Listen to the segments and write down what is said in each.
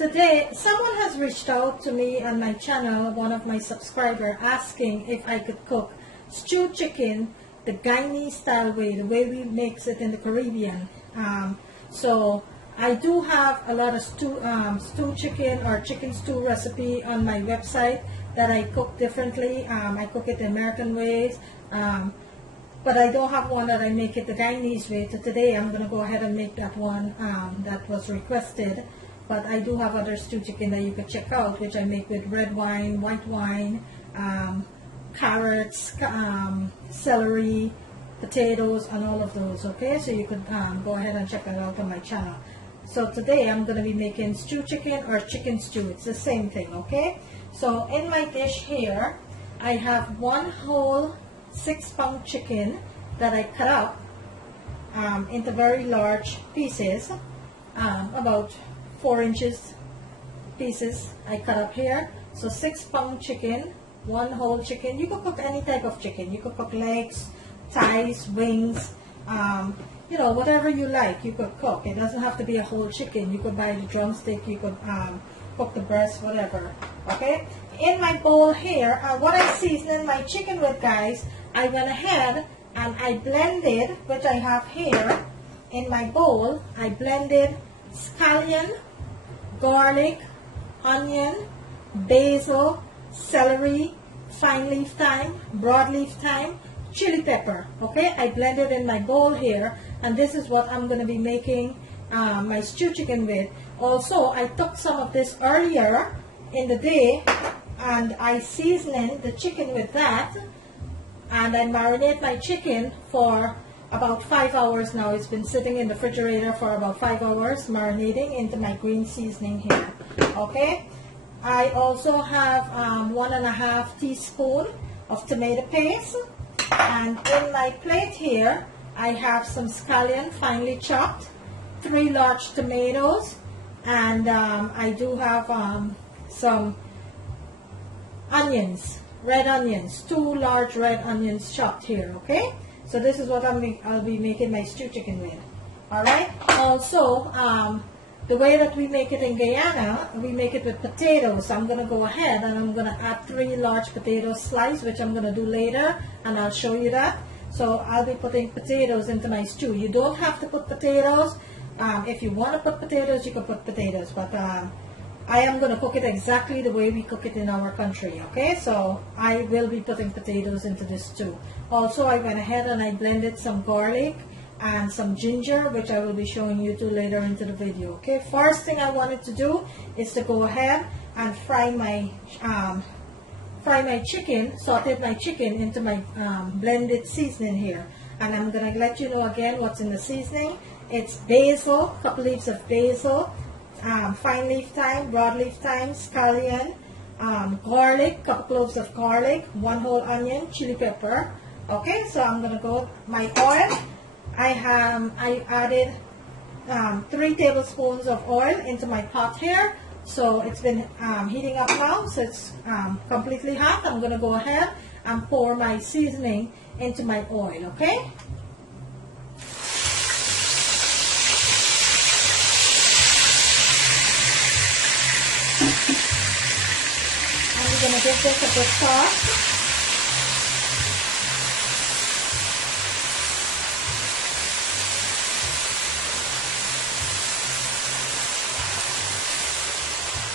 Today, someone has reached out to me on my channel, one of my subscribers, asking if I could cook stew chicken the Guyanese style way, the way we mix it in the Caribbean. So I do have a lot of stew chicken or chicken stew recipe on my website that I cook differently. I cook it the American ways, but I don't have one that I make it the Guyanese way. So today I'm going to go ahead and make that one that was requested. But I do have other stew chicken that you could check out, which I make with red wine, white wine, carrots, celery, potatoes, and all of those. Okay, so you could go ahead and check that out on my channel. So today I'm going to be making stew chicken or chicken stew. It's the same thing. Okay, so in my dish here I have one whole 6-pound chicken that I cut up into very large pieces, about 4 inches pieces I cut up here. So 6-pound chicken, one whole chicken. You could cook any type of chicken. You could cook legs, thighs, wings, you know, whatever you like you could cook. It doesn't have to be a whole chicken. You could buy the drumstick, you could cook the breast, whatever. Okay, in my bowl here, what I seasoned my chicken with, guys, I went ahead and I blended, which I have here in my bowl, I blended scallion, garlic, onion, basil, celery, fine leaf thyme, broadleaf thyme, chili pepper. Okay, I blended in my bowl here, and this is what I'm going to be making my stew chicken with. Also, I took some of this earlier in the day and I seasoned the chicken with that, and I marinate my chicken for about 5 hours now. It's been sitting in the refrigerator for about 5 hours, marinating into my green seasoning here. Okay, I also have 1.5 teaspoons of tomato paste, and in my plate here I have some scallion finely chopped, 3 large tomatoes, and I do have some onions, red onions, 2 large red onions chopped here. Okay, so this is what I'll be making my stew chicken with. Alright, also the way that we make it in Guyana, we make it with potatoes. So I'm going to go ahead and I'm going to add 3 large potato slices, which I'm going to do later, and I'll show you that. So I'll be putting potatoes into my stew. You don't have to put potatoes. If you want to put potatoes, you can put potatoes, but I am going to cook it exactly the way we cook it in our country. Okay, so I will be putting potatoes into this stew. Also, I went ahead and I blended some garlic and some ginger, which I will be showing you to later into the video. Okay, first thing I wanted to do is to go ahead and fry my chicken, sauteed my chicken into my blended seasoning here. And I'm going to let you know again what's in the seasoning. It's basil, a couple leaves of basil, fine leaf thyme, broadleaf thyme, scallion, garlic, couple cloves of garlic, 1 whole onion, chili pepper. Okay, so I'm going to go my oil. I added 3 tablespoons of oil into my pot here. So it's been heating up now, so it's completely hot. I'm going to go ahead and pour my seasoning into my oil. Okay, and we're going to give this a good toss.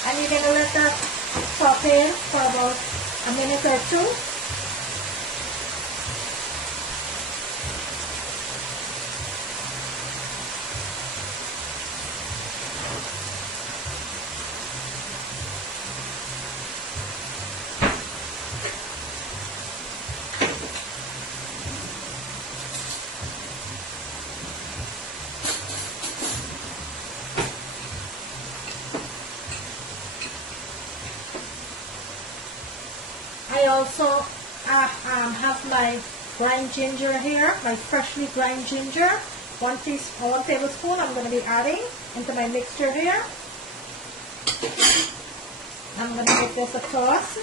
And you're going to let that saute for about a minute or 2. I also have my grind ginger here, my freshly grind ginger, 1 tablespoon I'm going to be adding into my mixture here. I'm going to give this a toss.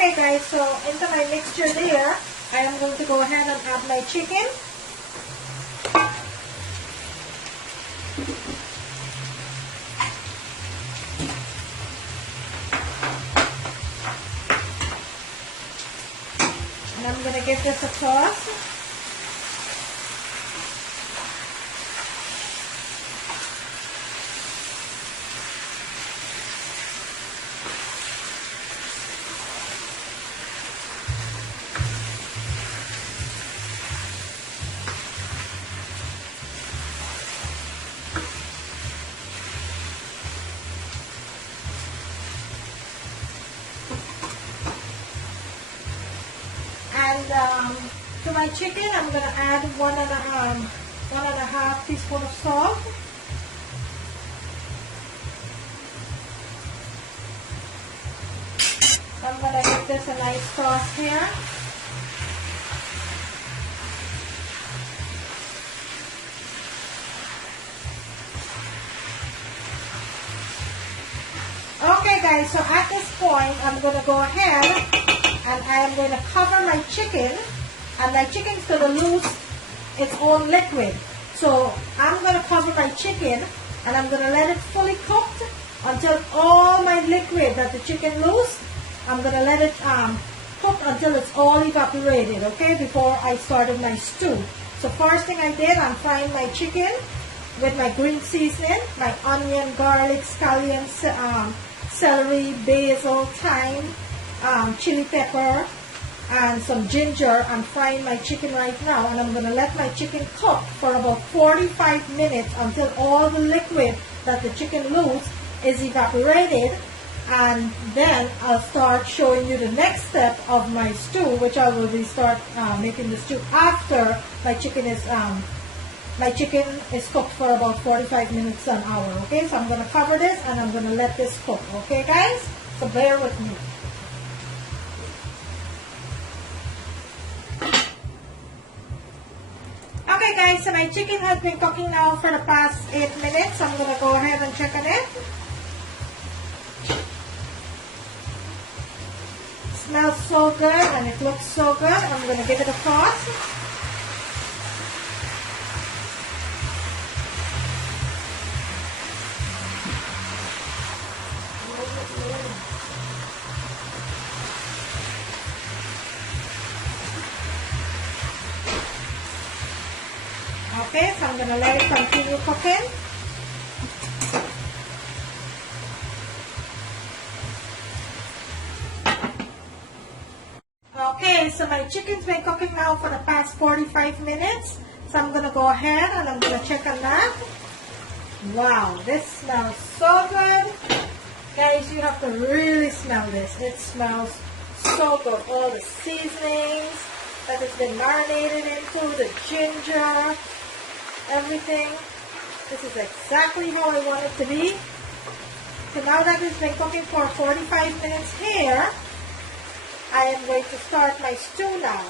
Okay guys, so into my mixture there, I am going to go ahead and add my chicken. And I'm going to give this a toss. And to my chicken, I'm going to add one and a half teaspoon of salt. So I'm going to give this a nice toss here. Okay guys, so at this point, I'm going to go ahead and I am going to cover my chicken, and my chicken is going to lose its own liquid. So I'm going to cover my chicken and I'm going to let it fully cooked until all my liquid that the chicken lose, I'm going to let it cook until it's all evaporated, okay, before I started my stew. So first thing I did, I'm frying my chicken with my green seasoning, my onion, garlic, scallion, celery, basil, thyme, chili pepper, and some ginger. I'm frying my chicken right now, and I'm going to let my chicken cook for about 45 minutes until all the liquid that the chicken lose is evaporated, and then I'll start showing you the next step of my stew, which I will start making the stew after my chicken is cooked for about 45 minutes to an hour. Okay, so I'm going to cover this and I'm going to let this cook. Okay guys, so bear with me. Okay guys, so my chicken has been cooking now for the past 8 minutes. I'm going to go ahead and check on it. It smells so good and it looks so good. I'm going to give it a toss. Okay, so I'm going to let it continue cooking. Okay, so my chicken's been cooking now for the past 45 minutes. So I'm going to go ahead and I'm going to check on that. Wow, this smells so good. Guys, you have to really smell this. It smells so good. All the seasonings that it's been marinated into, the ginger, everything. This is exactly how I want it to be. So now that it's been cooking for 45 minutes here, I am going to start my stew now,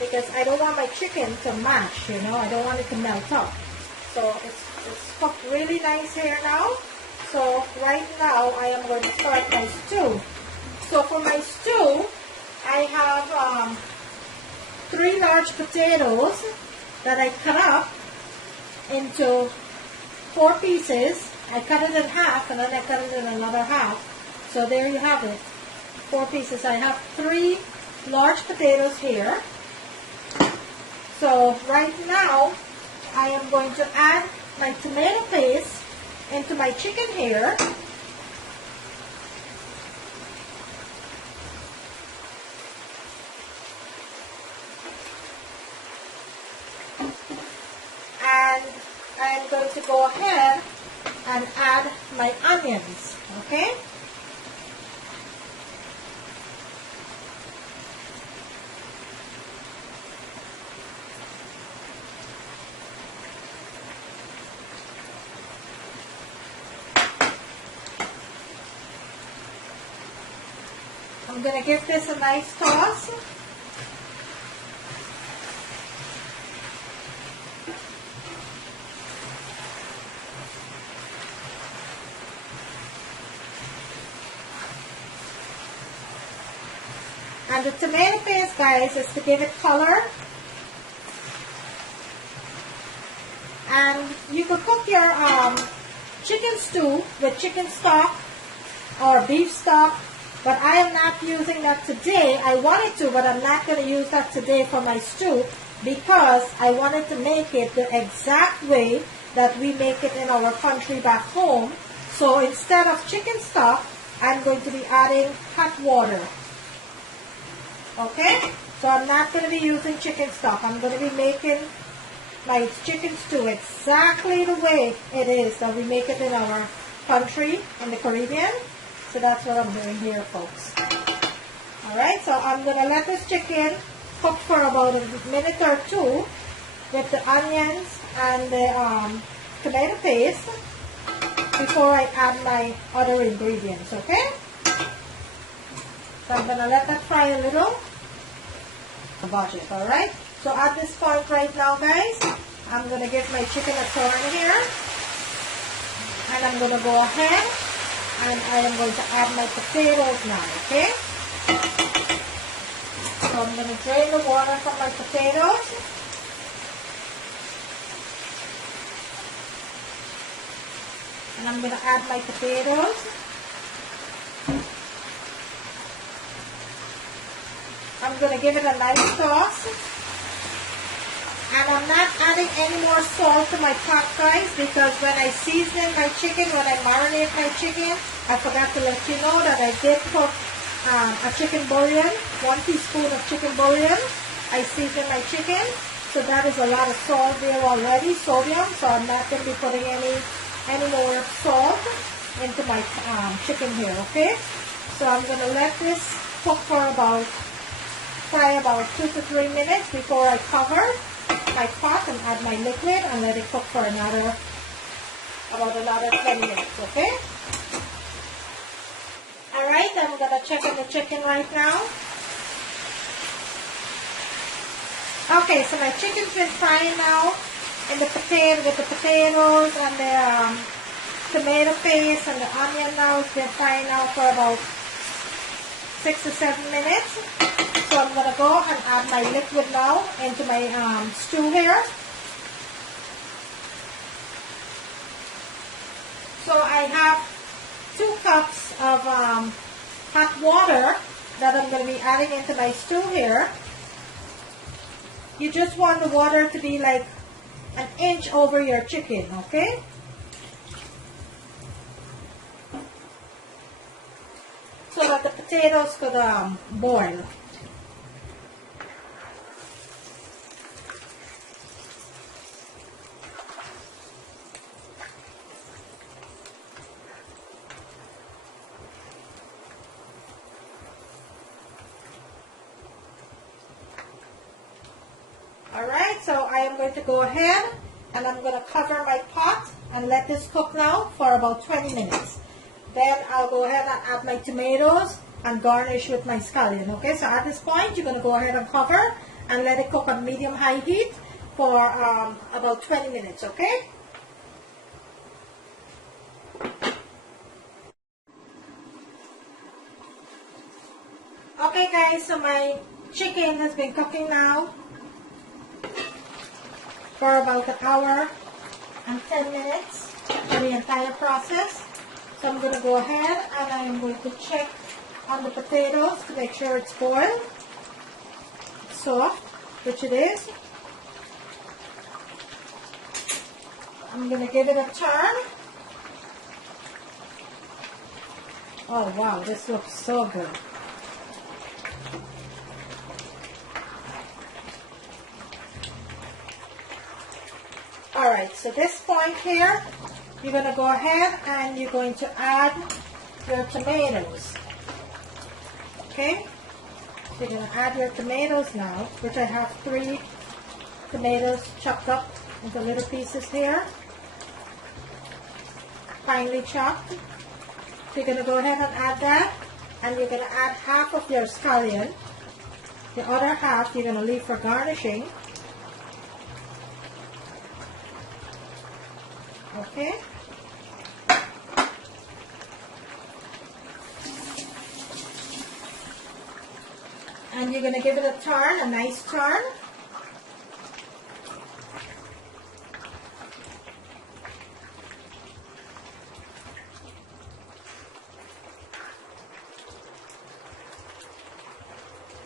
because I don't want my chicken to mash, you know, I don't want it to melt up. So it's cooked really nice here now. So right now I am going to start my stew. So for my stew, I have 3 large potatoes that I cut up into 4 pieces. I cut it in half and then I cut it in another half. So there you have it, 4 pieces. I have 3 large potatoes here. So right now I am going to add my tomato paste into my chicken here. And I am going to go ahead and add my onions, okay? I'm going to give this a nice toss. And the tomato paste, guys, is to give it color. And you could cook your chicken stew with chicken stock or beef stock, but I am not using that today. I wanted to, but I'm not going to use that today for my stew because I wanted to make it the exact way that we make it in our country back home. So instead of chicken stock, I'm going to be adding hot water. Okay? So I'm not going to be using chicken stock. I'm going to be making my chicken stew exactly the way it is that we make it in our country in the Caribbean. So that's what I'm doing here, folks. Alright, so I'm going to let this chicken cook for about a minute or two with the onions and the tomato paste before I add my other ingredients, okay? So I'm going to let that fry a little. Budget, alright? So at this point right now, guys, I'm going to give my chicken a turn here. And I'm going to go ahead and I am going to add my potatoes now, okay? So I'm going to drain the water from my potatoes. And I'm going to add my potatoes. I'm going to give it a nice toss. And I'm not adding any more salt to my pot, guys, because when I season my chicken, when I marinate my chicken, I forgot to let you know that I did cook a chicken bouillon, 1 teaspoon of chicken bouillon. I seasoned my chicken, so that is a lot of salt there already, sodium, so I'm not going to be putting any more salt into my chicken here, okay? So I'm going to let this cook for fry about 2 to 3 minutes before I cover my pot and add my liquid and let it cook for about another 10 minutes, okay? Alright, I'm going to check on the chicken right now. Okay, so my chicken's been frying now with the potatoes and the tomato paste and the onion now. It's been frying now for about 6 to 7 minutes. So I'm going to go and add my liquid now into my stew here. So I have 2 cups of hot water that I'm going to be adding into my stew here. You just want the water to be like an inch over your chicken, okay? So that the potatoes could boil. Alright, so I am going to go ahead and I'm going to cover my pot and let this cook now for about 20 minutes. Then I'll go ahead and add my tomatoes and garnish with my scallion. Okay, so at this point you're going to go ahead and cover and let it cook on medium-high heat for about 20 minutes, okay? Okay guys, so my chicken has been cooking now for about an hour and 10 minutes for the entire process. So I'm going to go ahead and I am going to check on the potatoes to make sure it's boiled, soft, which it is. I'm going to give it a turn. Oh wow, this looks so good. Alright, so this point here, you're going to go ahead and you're going to add your tomatoes. Okay? So you're going to add your tomatoes now, which I have 3 tomatoes chopped up into little pieces here. Finely chopped. So you're going to go ahead and add that. And you're going to add half of your scallion. The other half you're going to leave for garnishing. Okay. And you're going to give it a turn, a nice turn.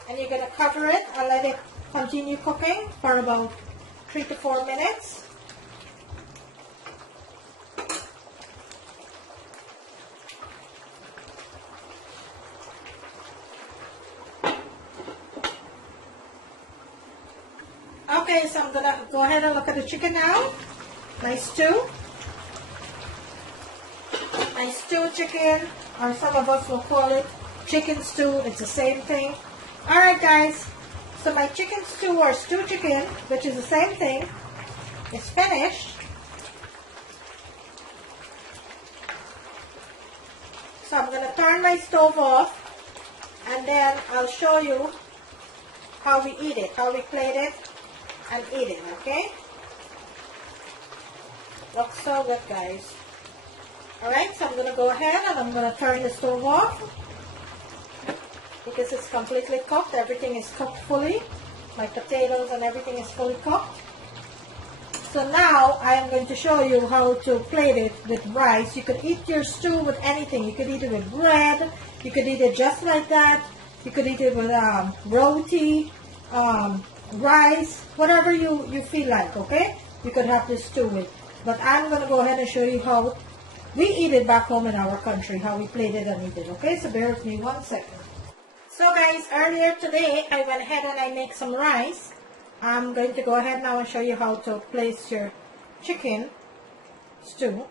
And you're going to cover it and let it continue cooking for about 3 to 4 minutes. Okay, so I'm going to go ahead and look at the chicken now. Nice stew. Nice stew chicken, or some of us will call it chicken stew. It's the same thing. Alright guys, so my chicken stew or stew chicken, which is the same thing, is finished. So I'm going to turn my stove off and then I'll show you how we eat it, how we plate it and eat it, okay? Looks so good guys. Alright, so I'm going to go ahead and I'm going to turn the stove off. Because it's completely cooked, everything is cooked fully. My potatoes and everything is fully cooked. So now I am going to show you how to plate it with rice. You could eat your stew with anything. You could eat it with bread. You could eat it just like that. You could eat it with roti, rice, whatever you feel like, okay? You could have this stew with. But I'm going to go ahead and show you how we eat it back home in our country, how we plate it and eat it, okay? So bear with me 1 second. So guys, earlier today, I went ahead and I make some rice. I'm going to go ahead now and show you how to place your chicken stew.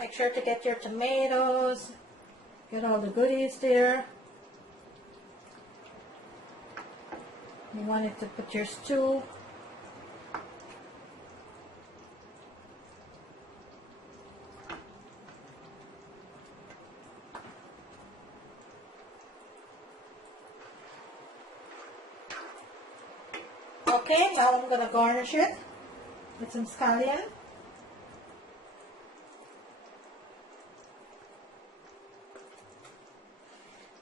Make sure to get your tomatoes, get all the goodies there. You want it to put your stew. Okay, now I'm going to garnish it with some scallion.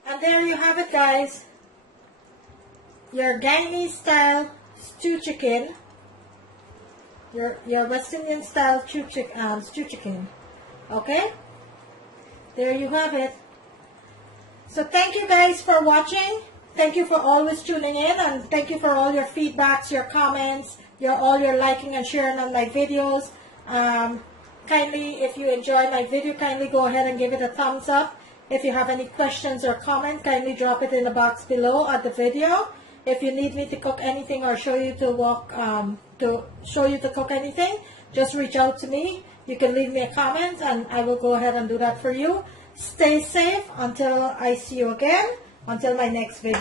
And there you have it guys. Your Guyanese-style stew chicken, your West Indian style stew chicken. Okay, there you have it. So thank you guys for watching. Thank you for always tuning in, and thank you for all your feedbacks, your comments, all your liking and sharing on my videos. Kindly, if you enjoy my video, kindly go ahead and give it a thumbs up. If you have any questions or comments, kindly drop it in the box below at the video. If you need me to cook anything or show you to cook anything, just reach out to me. You can leave me a comment and I will go ahead and do that for you. Stay safe until I see you again, until my next video.